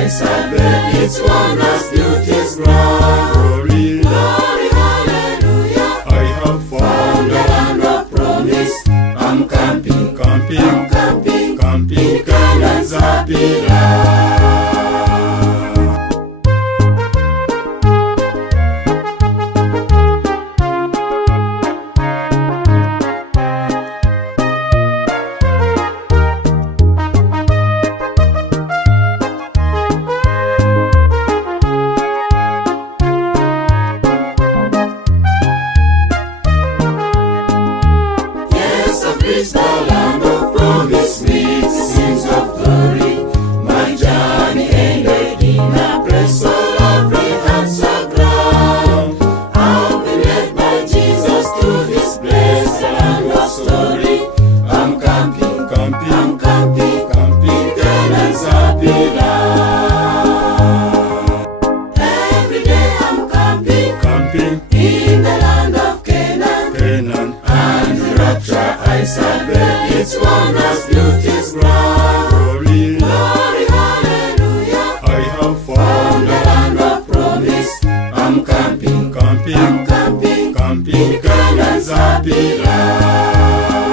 eyes have read its wonders, beauty's grand. Glory, Glory, hallelujah. I have Found the land of promise. I'm camping, camping, I'm camping, camping, in Canaan's happy land. Reach the land of promise, meets scenes of glory. My journey ended in a place so lovely and so grand. I've been led by Jesus to this blessed land of story. I'm camping, camping, I'm camping, camping, in Canaan's happy land. Every day I'm camping, camping, in the land of Canaan. Canaan, And rapture eyes have read its wonders, beauty's grand. glory, Glory, hallelujah. I have Found the found land of promise. I'm camping, camping, I'm camping, camping, in Canaan's happy land.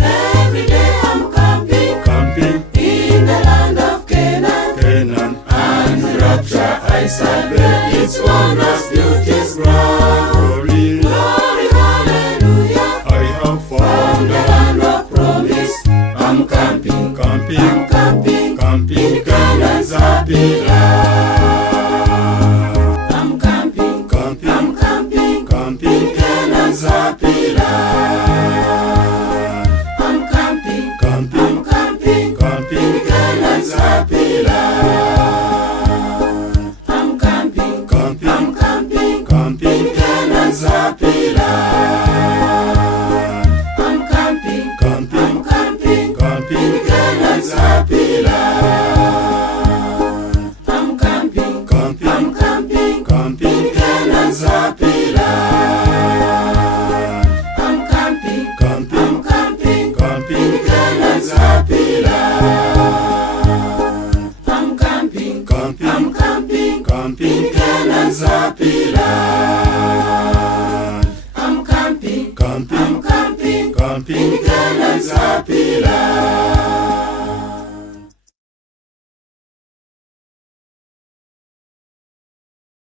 Every day I'm camping, camping, in the land of Canaan. Canaan, And rapture eyes have read its wonders, beauty's grand. glory, Glory, hallelujah. I have Found the found land of promise. I'm camping, camping, I'm camping, camping, in Canaan's happy land.